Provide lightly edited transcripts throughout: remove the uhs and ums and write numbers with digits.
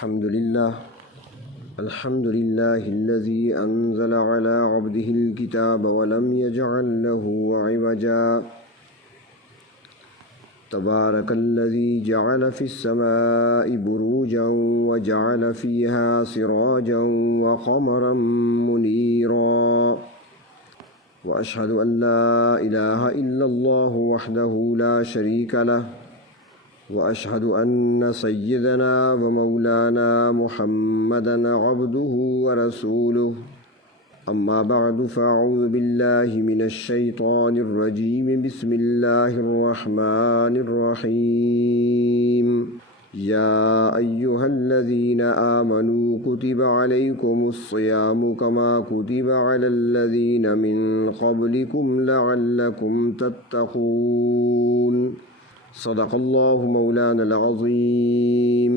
الحمد لله الذي أنزل على عبده الكتاب ولم يجعل له عوجا تبارك الذي جعل في السماء بروجا وجعل فيها سراجا وقمرا منيرا وأشهد أن لا إله إلا الله وحده لا شريك له وأشهد أن سيدنا ومولانا محمدًا عبده ورسوله أما بعد فأعوذ بالله من الشيطان الرجيم بسم الله الرحمن الرحيم يا أيها الذين آمنوا كتب عليكم الصيام كما كتب على الذين من قبلكم لعلكم تتقون صدق الله مولانا العظيم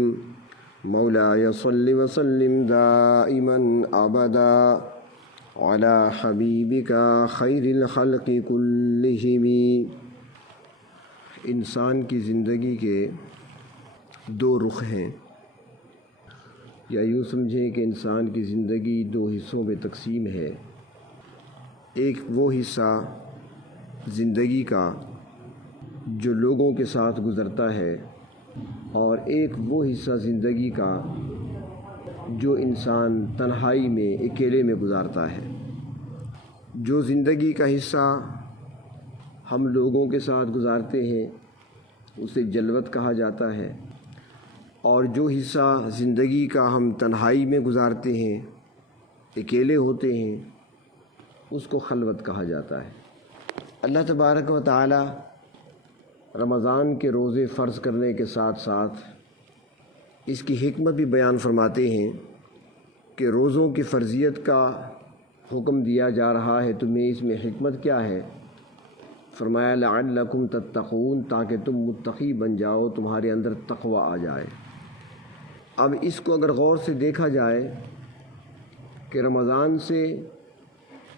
مولاي صل وسلم دائما أبدا على حبيبك خير الخلق كلهم۔ انسان کی زندگی کے دو رخ ہیں، یا یوں سمجھیں کہ انسان کی زندگی دو حصوں میں تقسیم ہے۔ ایک وہ حصہ زندگی کا جو لوگوں کے ساتھ گزرتا ہے، اور ایک وہ حصہ زندگی کا جو انسان تنہائی میں اکیلے میں گزارتا ہے۔ جو زندگی کا حصہ ہم لوگوں کے ساتھ گزارتے ہیں اسے جلوت کہا جاتا ہے، اور جو حصہ زندگی کا ہم تنہائی میں گزارتے ہیں، اکیلے ہوتے ہیں، اس کو خلوت کہا جاتا ہے۔ اللہ تبارک و تعالی رمضان کے روزے فرض کرنے کے ساتھ ساتھ اس کی حکمت بھی بیان فرماتے ہیں کہ روزوں کی فرضیت کا حکم دیا جا رہا ہے، تمہیں اس میں حکمت کیا ہے؟ فرمایا لعلکم تتقون، تاکہ تم متقی بن جاؤ، تمہارے اندر تقوی آ جائے۔ اب اس کو اگر غور سے دیکھا جائے کہ رمضان سے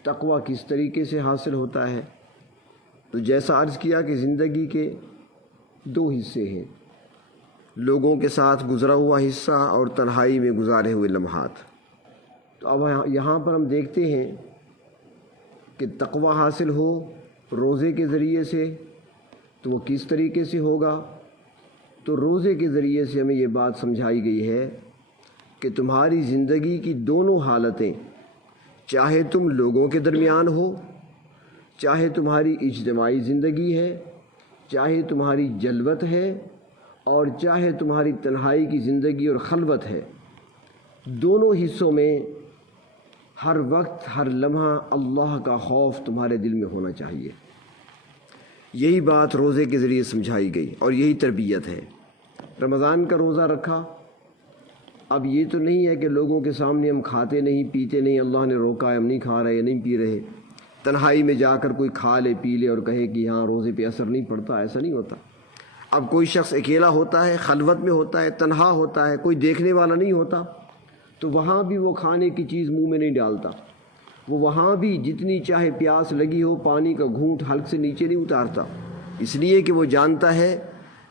تقوی کس طریقے سے حاصل ہوتا ہے، تو جیسا عرض کیا کہ زندگی کے دو حصے ہیں، لوگوں کے ساتھ گزرا ہوا حصہ اور تنہائی میں گزارے ہوئے لمحات۔ تو اب یہاں پر ہم دیکھتے ہیں کہ تقوی حاصل ہو روزے کے ذریعے سے تو وہ کس طریقے سے ہوگا؟ تو روزے کے ذریعے سے ہمیں یہ بات سمجھائی گئی ہے کہ تمہاری زندگی کی دونوں حالتیں، چاہے تم لوگوں کے درمیان ہو، چاہے تمہاری اجتماعی زندگی ہے، چاہے تمہاری جلوت ہے، اور چاہے تمہاری تنہائی کی زندگی اور خلوت ہے، دونوں حصوں میں ہر وقت ہر لمحہ اللہ کا خوف تمہارے دل میں ہونا چاہیے۔ یہی بات روزے کے ذریعے سمجھائی گئی اور یہی تربیت ہے۔ رمضان کا روزہ رکھا، اب یہ تو نہیں ہے کہ لوگوں کے سامنے ہم کھاتے نہیں پیتے نہیں، اللہ نے روکا ہے ہم نہیں کھا رہے نہیں پی رہے، تنہائی میں جا کر کوئی کھا لے پی لے اور کہے کہ ہاں روزے پہ اثر نہیں پڑتا، ایسا نہیں ہوتا۔ اب کوئی شخص اکیلا ہوتا ہے، خلوت میں ہوتا ہے، تنہا ہوتا ہے، کوئی دیکھنے والا نہیں ہوتا، تو وہاں بھی وہ کھانے کی چیز منہ میں نہیں ڈالتا، وہ وہاں بھی جتنی چاہے پیاس لگی ہو پانی کا گھونٹ حلق سے نیچے نہیں اتارتا، اس لیے کہ وہ جانتا ہے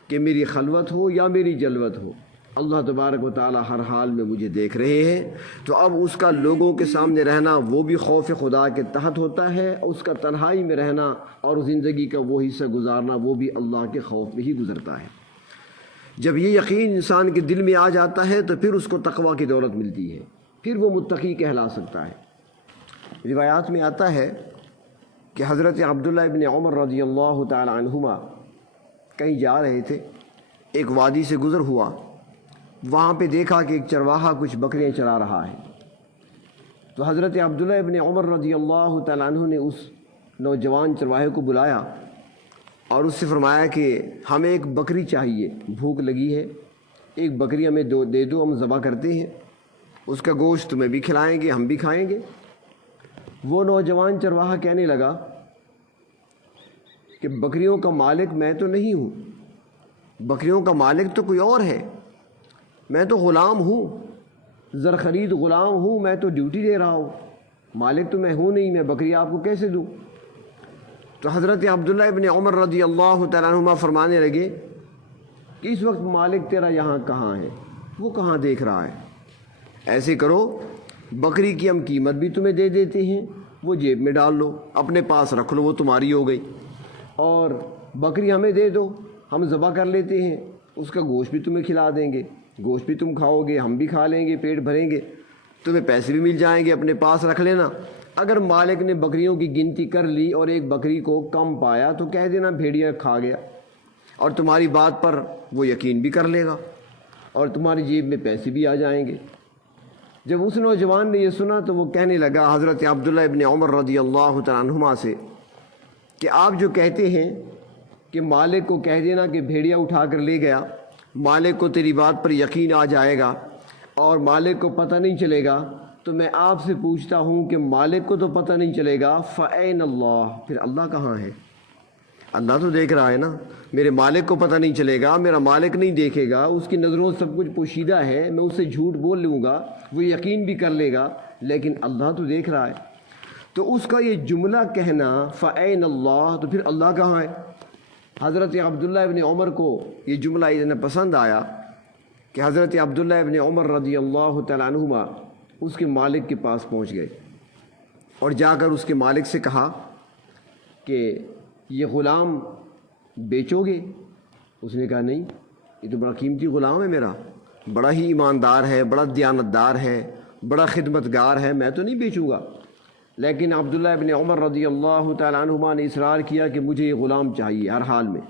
کہ میری خلوت ہو یا میری جلوت ہو، اللہ تبارک و تعالی ہر حال میں مجھے دیکھ رہے ہیں۔ تو اب اس کا لوگوں کے سامنے رہنا وہ بھی خوف خدا کے تحت ہوتا ہے، اس کا تنہائی میں رہنا اور زندگی کا وہ حصہ گزارنا وہ بھی اللہ کے خوف میں ہی گزرتا ہے۔ جب یہ یقین انسان کے دل میں آ جاتا ہے تو پھر اس کو تقوی کی دولت ملتی ہے، پھر وہ متقی کہلا سکتا ہے۔ روایات میں آتا ہے کہ حضرت عبداللہ ابن عمر رضی اللہ تعالی عنہما کہیں جا رہے تھے، ایک وادی سے گزر ہوا، وہاں پہ دیکھا کہ ایک چرواہا کچھ بکریاں چرا رہا ہے، تو حضرت عبداللہ ابن عمر رضی اللہ تعالیٰ عنہ نے اس نوجوان چرواہے کو بلایا اور اس سے فرمایا کہ ہمیں ایک بکری چاہیے، بھوک لگی ہے، ایک بکری ہمیں دے دو، ہم ذبح کرتے ہیں، اس کا گوشت تمہیں بھی کھلائیں گے ہم بھی کھائیں گے۔ وہ نوجوان چرواہا کہنے لگا کہ بکریوں کا مالک میں تو نہیں ہوں، بکریوں کا مالک تو کوئی اور ہے، میں تو غلام ہوں، زرخرید غلام ہوں، میں تو ڈیوٹی دے رہا ہوں، مالک تو میں ہوں نہیں، میں بکری آپ کو کیسے دوں؟ تو حضرت عبداللہ ابن عمر رضی اللہ تعالیٰ عنہما فرمانے لگے کہ اس وقت مالک تیرا یہاں کہاں ہے؟ وہ کہاں دیکھ رہا ہے؟ ایسے کرو، بکری کی ہم قیمت بھی تمہیں دے دیتے ہیں، وہ جیب میں ڈال لو، اپنے پاس رکھ لو، وہ تمہاری ہو گئی، اور بکری ہمیں دے دو، ہم ذبح کر لیتے ہیں، اس کا گوشت بھی تمہیں کھلا دیں گے، گوشت بھی تم کھاؤ گے، ہم بھی کھا لیں گے، پیٹ بھریں گے، تمہیں پیسے بھی مل جائیں گے، اپنے پاس رکھ لینا۔ اگر مالک نے بکریوں کی گنتی کر لی اور ایک بکری کو کم پایا تو کہہ دینا بھیڑیا کھا گیا، اور تمہاری بات پر وہ یقین بھی کر لے گا اور تمہاری جیب میں پیسے بھی آ جائیں گے۔ جب اس نوجوان نے یہ سنا تو وہ کہنے لگا حضرت عبداللہ ابن عمر رضی اللہ تعالیٰ عنہما سے کہ آپ جو کہتے ہیں کہ مالک کو کہہ دینا کہ بھیڑیا اٹھا کر لے گیا، مالک کو تیری بات پر یقین آ جائے گا اور مالک کو پتہ نہیں چلے گا، تو میں آپ سے پوچھتا ہوں کہ مالک کو تو پتہ نہیں چلے گا، فَأَيْنَ اللَّهُ، پھر اللہ کہاں ہے؟ اللہ تو دیکھ رہا ہے نا، میرے مالک کو پتہ نہیں چلے گا، میرا مالک نہیں دیکھے گا، اس کی نظروں سے سب کچھ پوشیدہ ہے، میں اس سے جھوٹ بول لوں گا، وہ یقین بھی کر لے گا، لیکن اللہ تو دیکھ رہا ہے۔ تو اس کا یہ جملہ کہنا فَأَيْنَ اللَّهُ، تو پھر اللہ کہاں ہے؟ حضرت عبداللہ ابن عمر کو یہ جملہ اتنا پسند آیا کہ حضرت عبداللہ ابن عمر رضی اللہ تعالیٰ عنہما اس کے مالک کے پاس پہنچ گئے اور جا کر اس کے مالک سے کہا کہ یہ غلام بیچو گے؟ اس نے کہا نہیں، یہ تو بڑا قیمتی غلام ہے میرا، بڑا ہی ایماندار ہے، بڑا دیانتدار ہے، بڑا خدمتگار ہے، میں تو نہیں بیچوں گا۔ لیکن عبداللہ ابن عمر رضی اللہ تعالیٰ عنہما نے اصرار کیا کہ مجھے یہ غلام چاہیے ہر حال میں۔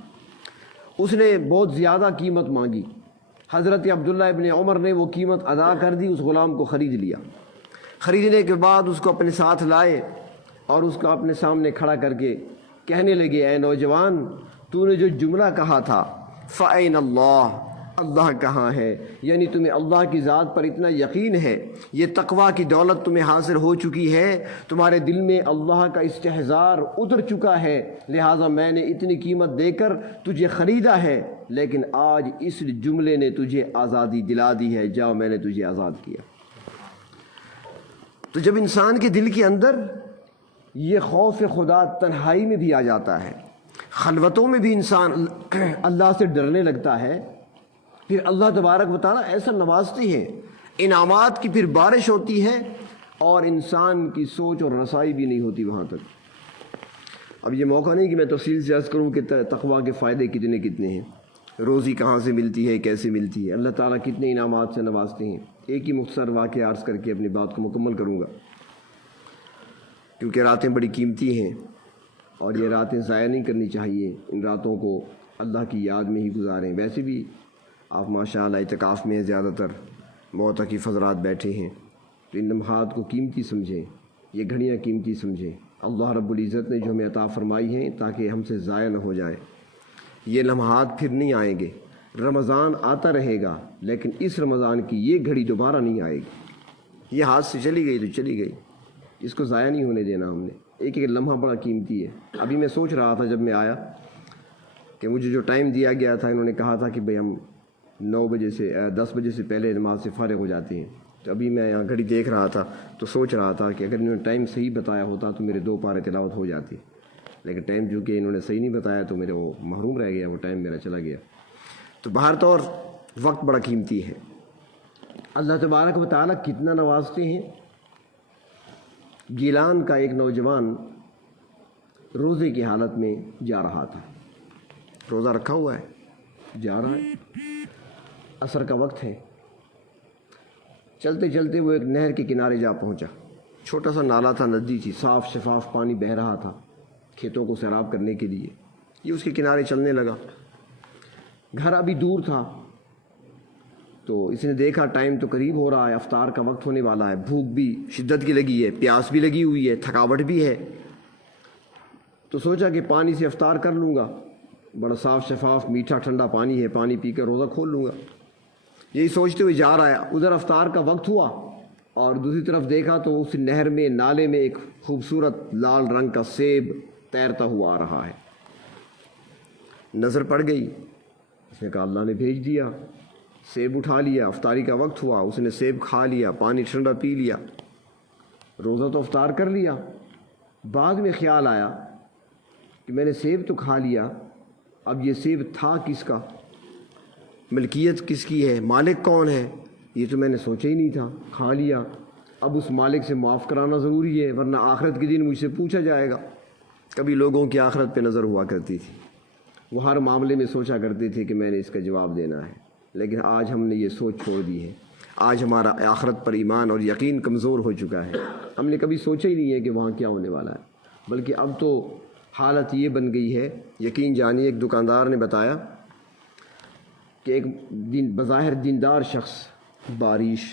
اس نے بہت زیادہ قیمت مانگی، حضرت عبداللہ ابن عمر نے وہ قیمت ادا کر دی، اس غلام کو خرید لیا۔ خریدنے کے بعد اس کو اپنے ساتھ لائے اور اس کو اپنے سامنے کھڑا کر کے کہنے لگے، اے نوجوان، تو نے جو جملہ کہا تھا فَأَيْنَ اللَّهُ، اللہ کہاں ہے؟ یعنی تمہیں اللہ کی ذات پر اتنا یقین ہے، یہ تقویٰ کی دولت تمہیں حاصل ہو چکی ہے، تمہارے دل میں اللہ کا استحضار اتر چکا ہے، لہٰذا میں نے اتنی قیمت دے کر تجھے خریدا ہے، لیکن آج اس جملے نے تجھے آزادی دلا دی ہے، جاؤ میں نے تجھے آزاد کیا۔ تو جب انسان کے دل کے اندر یہ خوف خدا تنہائی میں بھی آ جاتا ہے، خلوتوں میں بھی انسان اللہ سے ڈرنے لگتا ہے، پھر اللہ تبارک و تعالیٰ ایسا نوازتے ہیں، انعامات کی پھر بارش ہوتی ہے اور انسان کی سوچ اور رسائی بھی نہیں ہوتی وہاں تک۔ اب یہ موقع نہیں کہ میں تفصیل سے عرض کروں کہ تقویٰ کے فائدے کتنے کتنے ہیں، روزی کہاں سے ملتی ہے، کیسے ملتی ہے، اللہ تعالیٰ کتنے انعامات سے نوازتے ہیں۔ ایک ہی مختصر واقعہ عرض کر کے اپنی بات کو مکمل کروں گا، کیونکہ راتیں بڑی قیمتی ہیں اور یہ راتیں ضائع نہیں کرنی چاہیے، ان راتوں کو اللہ کی یاد میں ہی گزاریں۔ ویسے بھی آپ ماشاءاللہ اعتکاف میں زیادہ تر معتکف حضرات بیٹھے ہیں، تو ان لمحات کو قیمتی سمجھیں، یہ گھڑیاں قیمتی سمجھیں، اللہ رب العزت نے جو ہمیں عطا فرمائی ہیں تاکہ ہم سے ضائع نہ ہو جائیں۔ یہ لمحات پھر نہیں آئیں گے، رمضان آتا رہے گا لیکن اس رمضان کی یہ گھڑی دوبارہ نہیں آئے گی، یہ ہاتھ سے چلی گئی تو چلی گئی، اس کو ضائع نہیں ہونے دینا ہم نے۔ ایک ایک لمحہ بڑا قیمتی ہے۔ ابھی میں سوچ رہا تھا جب میں آیا کہ مجھے جو ٹائم دیا گیا تھا، انہوں نے کہا تھا کہ بھئی ہم 10 بجے سے پہلے نماز سے فارغ ہو جاتے ہیں، تو ابھی میں یہاں گھڑی دیکھ رہا تھا تو سوچ رہا تھا کہ اگر انہوں نے ٹائم صحیح بتایا ہوتا تو میرے 2 پارے تلاوت ہو جاتی، لیکن ٹائم چونکہ انہوں نے صحیح نہیں بتایا تو میرے وہ محروم رہ گیا، وہ ٹائم میرا چلا گیا۔ تو بہر طور وقت بڑا قیمتی ہے، اللہ تبارک و تعالیٰ کتنا نوازتے ہیں۔ گیلان کا ایک نوجوان روزے کی حالت میں جا رہا تھا، روزہ رکھا ہوا ہے، جا رہا ہے، عصر کا وقت ہے، چلتے چلتے وہ ایک نہر کے کنارے جا پہنچا، چھوٹا سا نالا تھا، ندی تھی، صاف شفاف پانی بہہ رہا تھا کھیتوں کو سیراب کرنے کے لیے۔ یہ اس کے کنارے چلنے لگا، گھر ابھی دور تھا، تو اس نے دیکھا ٹائم تو قریب ہو رہا ہے، افطار کا وقت ہونے والا ہے، بھوک بھی شدت کی لگی ہے، پیاس بھی لگی ہوئی ہے، تھکاوٹ بھی ہے، تو سوچا کہ پانی سے افطار کر لوں گا، بڑا صاف شفاف میٹھا ٹھنڈا پانی ہے، پانی پی کر روزہ کھول لوں گا۔ یہی سوچتے ہوئے جا رہا ہے، ادھر افطار کا وقت ہوا اور دوسری طرف دیکھا تو اس نہر میں، نالے میں ایک خوبصورت لال رنگ کا سیب تیرتا ہوا آ رہا ہے۔ نظر پڑ گئی، اس نے کہا اللہ نے بھیج دیا، سیب اٹھا لیا، افطاری کا وقت ہوا، اس نے سیب کھا لیا، پانی ٹھنڈا پی لیا، روزہ تو افطار کر لیا۔ بعد میں خیال آیا کہ میں نے سیب تو کھا لیا، اب یہ سیب تھا کس کا، ملکیت کس کی ہے، مالک کون ہے؟ یہ تو میں نے سوچا ہی نہیں تھا، کھا لیا، اب اس مالک سے معاف کرانا ضروری ہے ورنہ آخرت کے دن مجھ سے پوچھا جائے گا۔ کبھی لوگوں کی آخرت پہ نظر ہوا کرتی تھی، وہ ہر معاملے میں سوچا کرتے تھے کہ میں نے اس کا جواب دینا ہے، لیکن آج ہم نے یہ سوچ چھوڑ دی ہے۔ آج ہمارا آخرت پر ایمان اور یقین کمزور ہو چکا ہے، ہم نے کبھی سوچا ہی نہیں ہے کہ وہاں کیا ہونے والا ہے، بلکہ اب تو حالت یہ بن گئی ہے، یقین جانیے ایک دکاندار نے بتایا کہ ایک بظاہر دیندار شخص، بارش،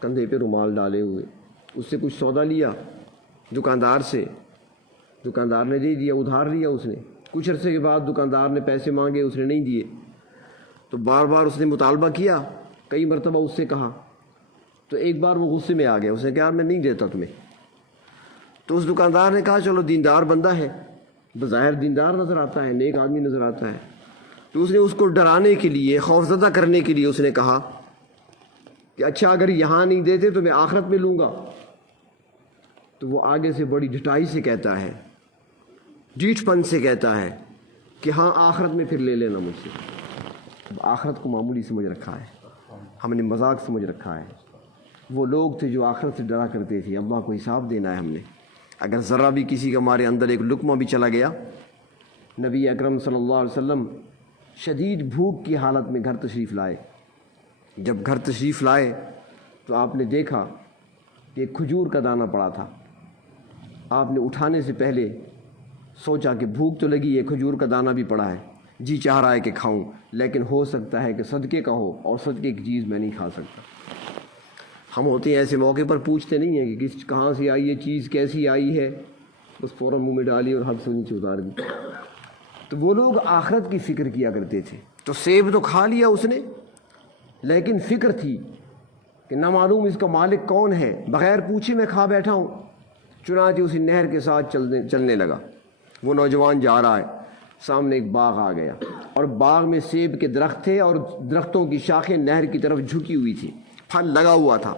کندھے پہ رومال ڈالے ہوئے، اس سے کچھ سودا لیا دکاندار سے، دکاندار نے دے دیا، ادھار لیا اس نے۔ کچھ عرصے کے بعد دکاندار نے پیسے مانگے، اس نے نہیں دیے، تو بار بار اس نے مطالبہ کیا، کئی مرتبہ اس سے کہا، تو ایک بار وہ غصے میں آ گیا، اس نے کہا میں نہیں دیتا تمہیں۔ تو اس دکاندار نے کہا چلو دیندار بندہ ہے، بظاہر دیندار نظر آتا ہے، نیک آدمی نظر آتا ہے، تو اس نے اس کو ڈرانے کے لیے، خوفزدہ کرنے کے لیے اس نے کہا کہ اچھا اگر یہاں نہیں دیتے تو میں آخرت میں لوں گا۔ تو وہ آگے سے بڑی ڈٹائی سے کہتا ہے، ڈیٹھ پن سے کہتا ہے کہ ہاں آخرت میں پھر لے لینا مجھ سے۔ اب آخرت کو معمولی سمجھ رکھا ہے، ہم نے مذاق سمجھ رکھا ہے۔ وہ لوگ تھے جو آخرت سے ڈرا کرتے تھے، اللہ کو حساب دینا ہے ہم نے۔ اگر ذرا بھی کسی کا ہمارے اندر ایک لقمہ بھی چلا گیا، نبی اکرم صلی اللہ علیہ وسلم شدید بھوک کی حالت میں گھر تشریف لائے۔ جب گھر تشریف لائے تو آپ نے دیکھا کہ ایک کھجور کا دانہ پڑا تھا۔ آپ نے اٹھانے سے پہلے سوچا کہ بھوک تو لگی ہے، کھجور کا دانہ بھی پڑا ہے، جی چاہ رہا ہے کہ کھاؤں، لیکن ہو سکتا ہے کہ صدقے کا ہو، اور صدقے کی چیز میں نہیں کھا سکتا۔ ہم ہوتے ہیں ایسے موقع پر پوچھتے نہیں ہیں کہ کہاں سے آئی ہے چیز، کیسی آئی ہے، بس فوراً منہ میں ڈالی اور حد سے نیچے اتار دی۔ تو وہ لوگ آخرت کی فکر کیا کرتے تھے، تو سیب تو کھا لیا اس نے، لیکن فکر تھی کہ نہ معلوم اس کا مالک کون ہے، بغیر پوچھے میں کھا بیٹھا ہوں۔ چنانچہ اسی نہر کے ساتھ چلنے لگا۔ وہ نوجوان جا رہا ہے، سامنے ایک باغ آ گیا، اور باغ میں سیب کے درخت تھے، اور درختوں کی شاخیں نہر کی طرف جھکی ہوئی تھی، پھل لگا ہوا تھا،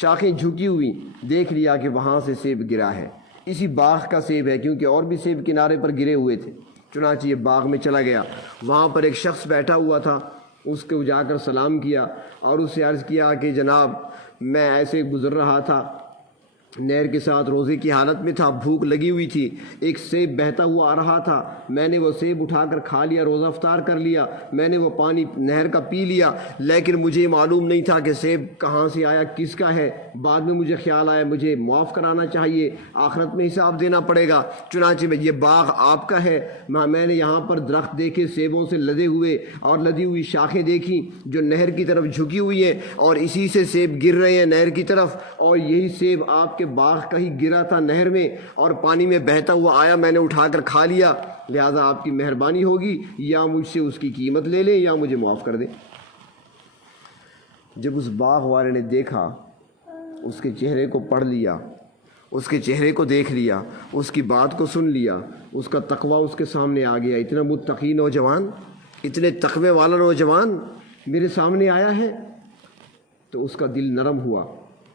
شاخیں جھکی ہوئی۔ دیکھ لیا کہ وہاں سے سیب گرا ہے، اسی باغ کا سیب ہے، کیونکہ اور بھی سیب کنارے پر گرے ہوئے تھے۔ چنانچہ یہ باغ میں چلا گیا، وہاں پر ایک شخص بیٹھا ہوا تھا، اس کو جا کر سلام کیا اور اس سے عرض کیا کہ جناب میں ایسے گزر رہا تھا، نہر کے ساتھ روزے کی حالت میں تھا، بھوک لگی ہوئی تھی، ایک سیب بہتا ہوا آ رہا تھا، میں نے وہ سیب اٹھا کر کھا لیا، روزہ افطار کر لیا، میں نے وہ پانی نہر کا پی لیا، لیکن مجھے معلوم نہیں تھا کہ سیب کہاں سے آیا، کس کا ہے۔ بعد میں مجھے خیال آیا مجھے معاف کرانا چاہیے، آخرت میں حساب دینا پڑے گا۔ چنانچہ یہ باغ آپ کا ہے، میں نے یہاں پر درخت دیکھے سیبوں سے لدے ہوئے، اور لدی ہوئی شاخیں دیکھی جو نہر کی طرف جھکی ہوئی ہیں، اور اسی سے سیب گر رہے ہیں نہر کی طرف، اور یہی سیب آپ کے باغ کا ہی گرا تھا نہر میں، اور پانی میں بہتا ہوا آیا، میں نے اٹھا کر کھا لیا، لہذا آپ کی مہربانی ہوگی، یا مجھ سے اس کی قیمت لے لیں یا مجھے معاف کر دیں۔ جب اس باغ والے نے دیکھا، اس کے چہرے کو پڑھ لیا، اس کے چہرے کو دیکھ لیا، اس کی بات کو سن لیا، اس کا تقویٰ اس کے سامنے آ گیا، اتنا متقی نوجوان، اتنے تقوی والا نوجوان میرے سامنے آیا ہے، تو اس کا دل نرم ہوا،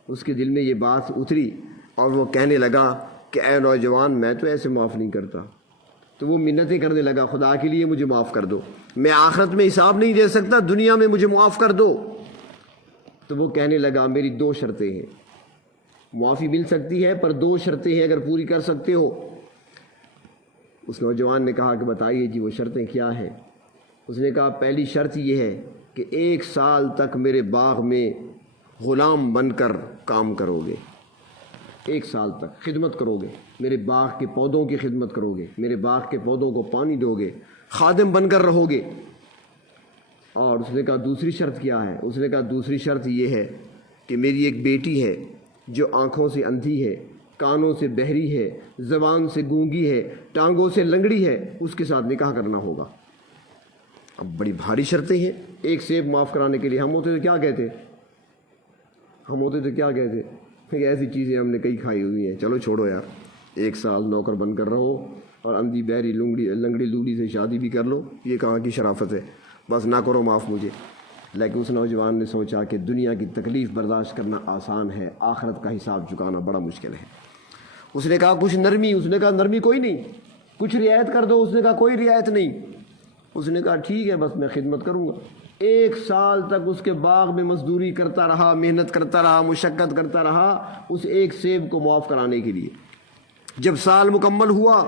اس کے دل میں یہ بات اتری، اور وہ کہنے لگا کہ اے نوجوان میں تو ایسے معاف نہیں کرتا۔ تو وہ منتیں کرنے لگا، خدا کے لیے مجھے معاف کر دو، میں آخرت میں حساب نہیں دے سکتا، دنیا میں مجھے معاف کر دو۔ تو وہ کہنے لگا میری 2 شرطیں ہیں، معافی مل سکتی ہے پر 2 شرطیں ہیں، اگر پوری کر سکتے ہو۔ اس نوجوان نے کہا کہ بتائیے جی وہ شرطیں کیا ہیں؟ اس نے کہا پہلی شرط یہ ہے کہ 1 سال تک میرے باغ میں غلام بن کر کام کرو گے، 1 سال تک خدمت کرو گے، میرے باغ کے پودوں کی خدمت کرو گے، میرے باغ کے پودوں کو پانی دو گے، خادم بن کر رہو گے۔ اور اس نے کہا دوسری شرط کیا ہے؟ اس نے کہا دوسری شرط یہ ہے کہ میری ایک بیٹی ہے جو آنکھوں سے اندھی ہے، کانوں سے بہری ہے، زبان سے گونگی ہے، ٹانگوں سے لنگڑی ہے، اس کے ساتھ نکاح کرنا ہوگا۔ اب بڑی بھاری شرطیں ہیں، ایک سیب معاف کرانے کے لیے ہم ہوتے تو کیا کہتے؟ پھر ایسی چیزیں ہم نے کئی کھائی ہوئی ہیں، چلو چھوڑو یار، 1 سال نوکر بن کر رہو اور اندھی بہری لنگڑی لوڑی سے شادی بھی کر لو، یہ کہاں کی شرافت ہے، بس نہ کرو معاف مجھے۔ لیکن اس نوجوان نے سوچا کہ دنیا کی تکلیف برداشت کرنا آسان ہے، آخرت کا حساب چکانا بڑا مشکل ہے۔ اس نے کہا کچھ نرمی، اس نے کہا نرمی کوئی نہیں، کچھ رعایت کر دو، اس نے کہا کوئی رعایت نہیں۔ اس نے کہا ٹھیک ہے بس میں خدمت کروں گا، 1 سال تک اس کے باغ میں مزدوری کرتا رہا، محنت کرتا رہا، مشقت کرتا رہا اس ایک سیب کو معاف کرانے کے لیے۔ جب سال مکمل ہوا،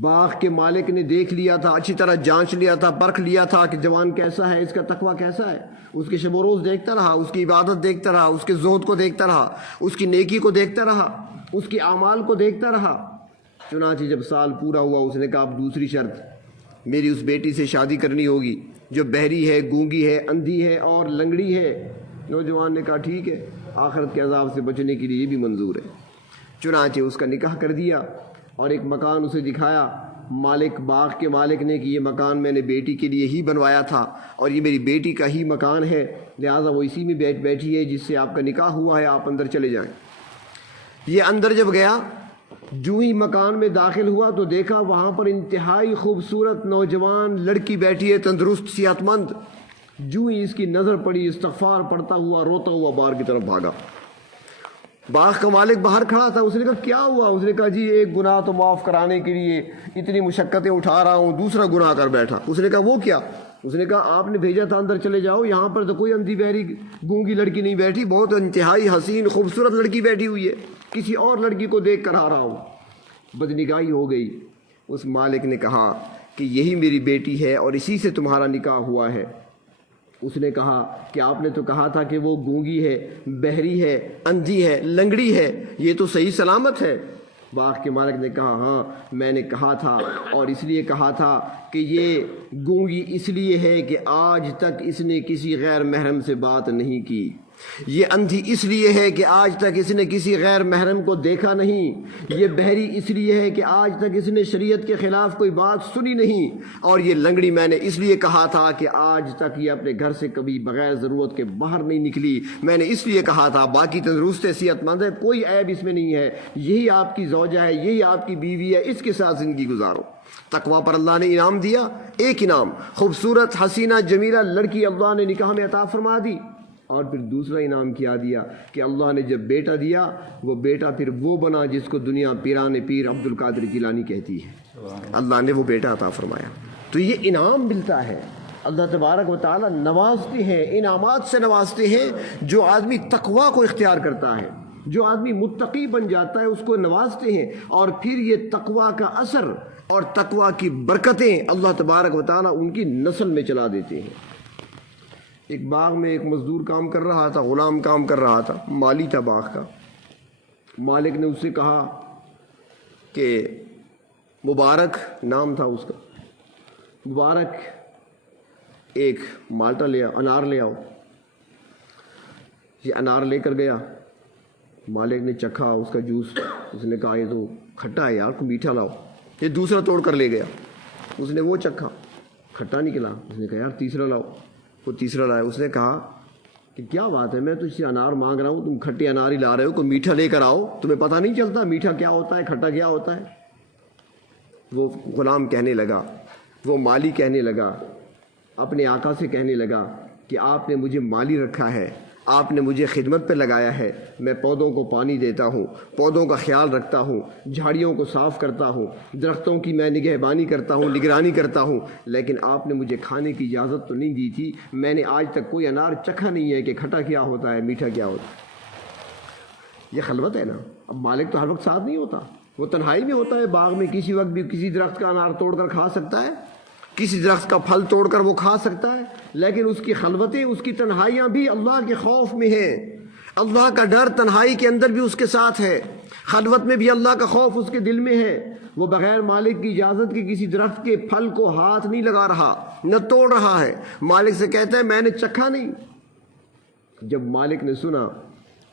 باغ کے مالک نے دیکھ لیا تھا، اچھی طرح جانچ لیا تھا، پرکھ لیا تھا کہ جوان کیسا ہے، اس کا تقویٰ کیسا ہے، اس کے شب و روز دیکھتا رہا، اس کی عبادت دیکھتا رہا، اس کے زہد کو دیکھتا رہا، اس کی نیکی کو دیکھتا رہا، اس کی اعمال کو دیکھتا رہا۔ چنانچہ جب سال پورا ہوا اس نے کہا اب دوسری شرط، میری اس بیٹی سے شادی کرنی ہوگی جو بہری ہے، گونگی ہے، اندھی ہے اور لنگڑی ہے۔ نوجوان نے کہا ٹھیک ہے، آخرت کے عذاب سے بچنے کے لیے یہ بھی منظور ہے۔ چنانچہ اس کا نکاح کر دیا اور ایک مکان اسے دکھایا مالک، باغ کے مالک نے، کہ یہ مکان میں نے بیٹی کے لیے ہی بنوایا تھا اور یہ میری بیٹی کا ہی مکان ہے، لہٰذا وہ اسی میں بیٹھی ہے جس سے آپ کا نکاح ہوا ہے، آپ اندر چلے جائیں۔ یہ اندر جب گیا، جو ہی مکان میں داخل ہوا تو دیکھا وہاں پر انتہائی خوبصورت نوجوان لڑکی بیٹھی ہے، تندرست، صحت مند۔ جو ہی اس کی نظر پڑی، استغفار پڑھتا ہوا، روتا ہوا باہر کی طرف بھاگا۔ باغ کا مالک باہر کھڑا تھا، اس نے کہا کیا ہوا؟ اس نے کہا جی ایک گناہ تو معاف کرانے کے لیے اتنی مشقتیں اٹھا رہا ہوں، دوسرا گناہ کر بیٹھا۔ اس نے کہا وہ کیا؟ اس نے کہا آپ نے بھیجا تھا اندر چلے جاؤ، یہاں پر تو کوئی اندھی بہری گونگی لڑکی نہیں بیٹھی، بہت انتہائی حسین خوبصورت لڑکی بیٹھی ہوئی ہے، کسی اور لڑکی کو دیکھ کر آ رہا ہوں۔ بدنگاہی ہو گئی۔ اس مالک نے کہا کہ یہی میری بیٹی ہے اور اسی سے تمہارا نکاح ہوا ہے۔ اس نے کہا کہ آپ نے تو کہا تھا کہ وہ گونگی ہے، بہری ہے، اندھی ہے، لنگڑی ہے، یہ تو صحیح سلامت ہے۔ باغ کے مالک نے کہا ہاں میں نے کہا تھا، اور اس لیے کہا تھا کہ یہ گونگی اس لیے ہے کہ آج تک اس نے کسی غیر محرم سے بات نہیں کی، یہ اندھی اس لیے ہے کہ آج تک اس نے کسی غیر محرم کو دیکھا نہیں، یہ بہری اس لیے ہے کہ آج تک اس نے شریعت کے خلاف کوئی بات سنی نہیں، اور یہ لنگڑی میں نے اس لیے کہا تھا کہ آج تک یہ اپنے گھر سے کبھی بغیر ضرورت کے باہر نہیں نکلی، میں نے اس لیے کہا تھا۔ باقی تندرست ہے، صحت مند ہے، کوئی عیب اس میں نہیں ہے، یہی آپ کی زوجہ ہے، یہی آپ کی بیوی ہے، اس کے ساتھ زندگی گزارو۔ تقویٰ پر اللہ نے انعام دیا، ایک انعام، خوبصورت حسینہ جمیلہ لڑکی اللہ نے نکاح میں عطا فرما دی، اور پھر دوسرا انعام کیا دیا کہ اللہ نے جب بیٹا دیا، وہ بیٹا پھر وہ بنا جس کو دنیا پیران پیر عبد القادر جیلانی کہتی ہے، اللہ نے وہ بیٹا عطا فرمایا۔ تو یہ انعام ملتا ہے، اللہ تبارک و تعالی نوازتے ہیں، انعامات سے نوازتے ہیں۔ جو آدمی تقویٰ کو اختیار کرتا ہے، جو آدمی متقی بن جاتا ہے، اس کو نوازتے ہیں، اور پھر یہ تقویٰ کا اثر اور تقویٰ کی برکتیں اللہ تبارک و تعالی ان کی نسل میں چلا دیتے ہیں۔ ایک باغ میں ایک مزدور کام کر رہا تھا، غلام کام کر رہا تھا، مالی تھا باغ کا۔ مالک نے اس سے کہا کہ مبارک نام تھا اس کا، مبارک ایک مالٹا لے آؤ، انار لے آؤ۔ یہ انار لے کر گیا، مالک نے چکھا اس کا جوس، اس نے کہا یہ تو کھٹا ہے یار، کو میٹھا لاؤ۔ یہ دوسرا توڑ کر لے گیا، اس نے وہ چکھا، کھٹا نکلا۔ اس نے کہا یار تیسرا لاؤ، وہ تیسرا لایا۔ اس نے کہا کہ کیا بات ہے، میں تو اس سے انار مانگ رہا ہوں، تم کھٹے انار ہی لا رہے ہو، کوئی میٹھا لے کر آؤ، تمہیں پتہ نہیں چلتا میٹھا کیا ہوتا ہے، کھٹا کیا ہوتا ہے؟ وہ غلام کہنے لگا، وہ مالی کہنے لگا، اپنے آقا سے کہنے لگا کہ آپ نے مجھے مالی رکھا ہے، آپ نے مجھے خدمت پہ لگایا ہے، میں پودوں کو پانی دیتا ہوں، پودوں کا خیال رکھتا ہوں، جھاڑیوں کو صاف کرتا ہوں، درختوں کی میں نگہبانی کرتا ہوں، نگرانی کرتا ہوں، لیکن آپ نے مجھے کھانے کی اجازت تو نہیں دی تھی، میں نے آج تک کوئی انار چکھا نہیں ہے کہ کھٹا کیا ہوتا ہے، میٹھا کیا ہوتا ہے۔ یہ خلوت ہے نا۔ اب مالک تو ہر وقت ساتھ نہیں ہوتا، وہ تنہائی میں ہوتا ہے، باغ میں کسی وقت بھی کسی درخت کا انار توڑ کر کھا سکتا ہے، کسی درخت کا پھل توڑ کر وہ کھا سکتا ہے، لیکن اس کی خلوتیں، اس کی تنہائیاں بھی اللہ کے خوف میں ہیں۔ اللہ کا ڈر تنہائی کے اندر بھی اس کے ساتھ ہے، خلوت میں بھی اللہ کا خوف اس کے دل میں ہے۔ وہ بغیر مالک کی اجازت کے کسی درخت کے پھل کو ہاتھ نہیں لگا رہا، نہ توڑ رہا ہے۔ مالک سے کہتا ہے میں نے چکھا نہیں۔ جب مالک نے سنا،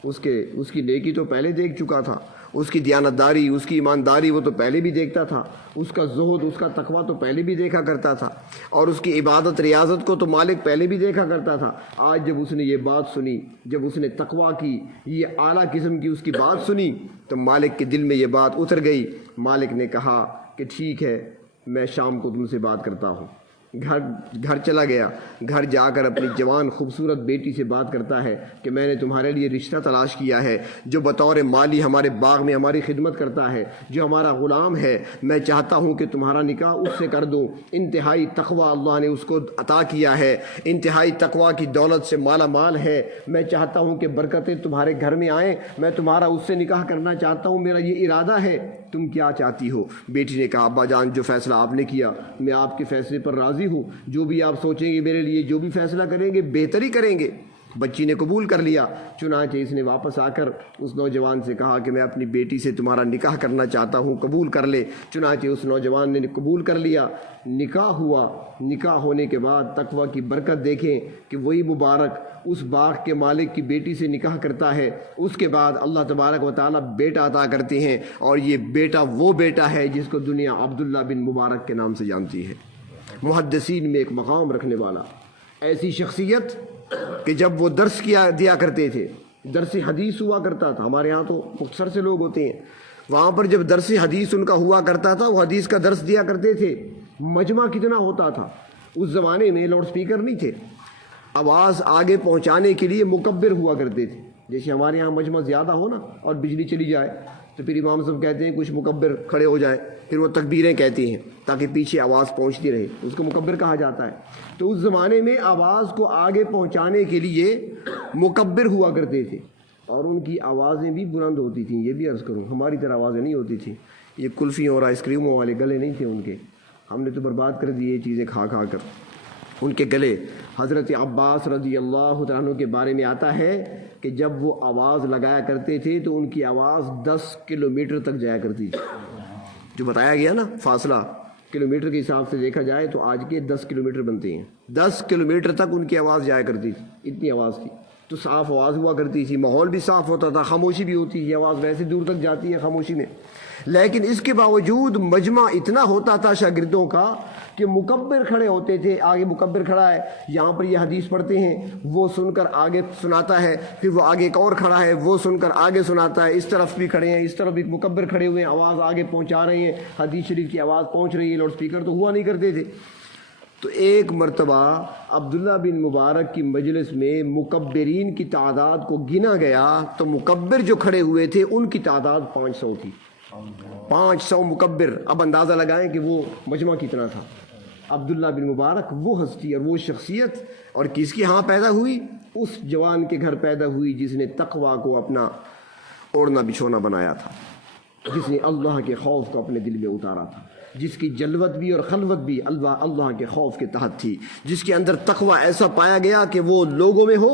اس کی نیکی تو پہلے دیکھ چکا تھا، اس کی دیانتداری، اس کی ایمانداری وہ تو پہلے بھی دیکھتا تھا، اس کا زہد، اس کا تقویٰ تو پہلے بھی دیکھا کرتا تھا، اور اس کی عبادت ریاضت کو تو مالک پہلے بھی دیکھا کرتا تھا۔ آج جب اس نے یہ بات سنی، جب اس نے تقویٰ کی، یہ اعلیٰ قسم کی اس کی بات سنی، تو مالک کے دل میں یہ بات اتر گئی۔ مالک نے کہا کہ ٹھیک ہے، میں شام کو تم سے بات کرتا ہوں۔ گھر چلا گیا، گھر جا کر اپنی جوان خوبصورت بیٹی سے بات کرتا ہے کہ میں نے تمہارے لیے رشتہ تلاش کیا ہے جو بطور مالی ہمارے باغ میں ہماری خدمت کرتا ہے، جو ہمارا غلام ہے، میں چاہتا ہوں کہ تمہارا نکاح اس سے کر دوں۔ انتہائی تقوی اللہ نے اس کو عطا کیا ہے، انتہائی تقوی کی دولت سے مالا مال ہے، میں چاہتا ہوں کہ برکتیں تمہارے گھر میں آئیں، میں تمہارا اس سے نکاح کرنا چاہتا ہوں، میرا یہ ارادہ ہے، تم کیا چاہتی ہو؟ بیٹی نے کہا ابا جان جو فیصلہ آپ نے کیا میں آپ کے فیصلے پر راضی ہوں، جو بھی آپ سوچیں گے میرے لیے، جو بھی فیصلہ کریں گے بہتری کریں گے۔ بچی نے قبول کر لیا، چنانچہ اس نے واپس آ کر اس نوجوان سے کہا کہ میں اپنی بیٹی سے تمہارا نکاح کرنا چاہتا ہوں، قبول کر لے۔ چنانچہ اس نوجوان نے قبول کر لیا، نکاح ہوا۔ نکاح ہونے کے بعد تقوی کی برکت دیکھیں کہ وہی مبارک اس باغ کے مالک کی بیٹی سے نکاح کرتا ہے، اس کے بعد اللہ تبارک و تعالیٰ بیٹا عطا کرتے ہیں، اور یہ بیٹا وہ بیٹا ہے جس کو دنیا عبداللہ بن مبارک کے نام سے جانتی ہے، محدثین میں ایک مقام رکھنے والا، ایسی شخصیت کہ جب وہ درس دیا کرتے تھے، درس حدیث ہوا کرتا تھا، ہمارے ہاں تو مختصر سے لوگ ہوتے ہیں، وہاں پر جب درس حدیث ان کا ہوا کرتا تھا، وہ حدیث کا درس دیا کرتے تھے، مجمع کتنا ہوتا تھا، اس زمانے میں لاؤڈ سپیکر نہیں تھے، آواز آگے پہنچانے کے لیے مکبر ہوا کرتے تھے، جیسے ہمارے ہاں مجمع زیادہ ہو نا اور بجلی چلی جائے تو پھر امام صاحب کہتے ہیں کچھ مکبر کھڑے ہو جائیں، پھر وہ تکبیریں کہتے ہیں تاکہ پیچھے آواز پہنچتی رہے، اس کو مکبر کہا جاتا ہے۔ تو اس زمانے میں آواز کو آگے پہنچانے کے لیے مکبر ہوا کرتے تھے، اور ان کی آوازیں بھی بلند ہوتی تھیں، یہ بھی عرض کروں ہماری طرح آوازیں نہیں ہوتی تھیں، یہ کلفیوں اور آئس کریموں والے گلے نہیں تھے ان کے، ہم نے تو برباد کر دیے چیزیں کھا کھا کر ان کے گلے۔ حضرت عباس رضی اللہ تعالیٰ عنہ کے بارے میں آتا ہے کہ جب وہ آواز لگایا کرتے تھے تو ان کی آواز 10 کلومیٹر تک جایا کرتی تھی، جو بتایا گیا نا فاصلہ کلومیٹر کے حساب سے دیکھا جائے تو آج کے 10 کلومیٹر بنتے ہیں، 10 کلومیٹر تک ان کی آواز جایا کرتی تھی، اتنی آواز تھی، تو صاف آواز ہوا کرتی تھی، ماحول بھی صاف ہوتا تھا، خاموشی بھی ہوتی تھی، آواز ویسے دور تک جاتی ہے خاموشی میں، لیکن اس کے باوجود مجمع اتنا ہوتا تھا شاگردوں کا کہ مکبر کھڑے ہوتے تھے، آگے مکبر کھڑا ہے، یہاں پر یہ حدیث پڑھتے ہیں، وہ سن کر آگے سناتا ہے، پھر وہ آگے ایک اور کھڑا ہے، وہ سن کر آگے سناتا ہے، اس طرف بھی کھڑے ہیں، اس طرف بھی مکبر کھڑے ہوئے ہیں، آواز آگے پہنچا رہے ہیں، حدیث شریف کی آواز پہنچ رہی ہے، لاؤڈ سپیکر تو ہوا نہیں کرتے تھے۔ تو ایک مرتبہ عبداللہ بن مبارک کی مجلس میں مکبرین کی تعداد کو گنا گیا تو مکبر جو کھڑے ہوئے تھے ان کی تعداد 500 تھی، 500 مکبر۔ اب اندازہ لگائیں کہ وہ مجمع کتنا تھا۔ عبداللہ بن مبارک وہ ہستی اور وہ شخصیت، اور کس کے ہاں پیدا ہوئی؟ اس جوان کے گھر پیدا ہوئی جس نے تقوی کو اپنا اوڑھنا بچھونا بنایا تھا، جس نے اللہ کے خوف کو اپنے دل میں اتارا تھا، جس کی جلوت بھی اور خلوت بھی اللہ کے خوف کے تحت تھی، جس کے اندر تقوی ایسا پایا گیا کہ وہ لوگوں میں ہو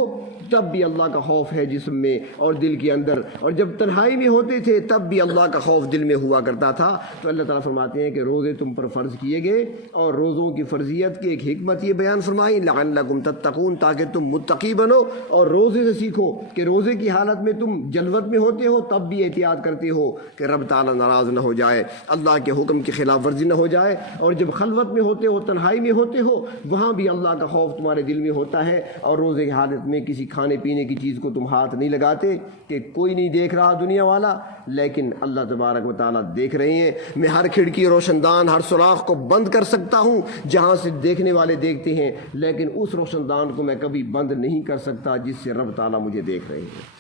تب بھی اللہ کا خوف ہے جسم میں اور دل کے اندر، اور جب تنہائی میں ہوتے تھے تب بھی اللہ کا خوف دل میں ہوا کرتا تھا۔ تو اللہ تعالیٰ فرماتے ہیں کہ روزے تم پر فرض کیے گئے، اور روزوں کی فرضیت کی ایک حکمت یہ بیان فرمائی لعلکم تتقون، تاکہ تم متقی بنو، اور روزے سے سیکھو کہ روزے کی حالت میں تم جلوت میں ہوتے ہو تب بھی احتیاط کرتے ہو کہ رب تعالیٰ ناراض نہ ہو جائے، اللہ کے حکم کی خلاف ورزی نہ ہو جائے، اور جب خلوت میں ہوتے ہو تنہائی میں ہوتے ہو وہاں بھی اللہ کا خوف تمہارے دل میں ہوتا ہے، اور روزے کی حالت میں کسی کھانے پینے کی چیز کو تم ہاتھ نہیں لگاتے کہ کوئی نہیں دیکھ رہا دنیا والا، لیکن اللہ تبارک و تعالیٰ دیکھ رہے ہیں۔ میں ہر کھڑکی روشن دان ہر سوراخ کو بند کر سکتا ہوں جہاں سے دیکھنے والے دیکھتے ہیں، لیکن اس روشن دان کو میں کبھی بند نہیں کر سکتا جس سے رب تعالیٰ مجھے دیکھ رہے ہیں۔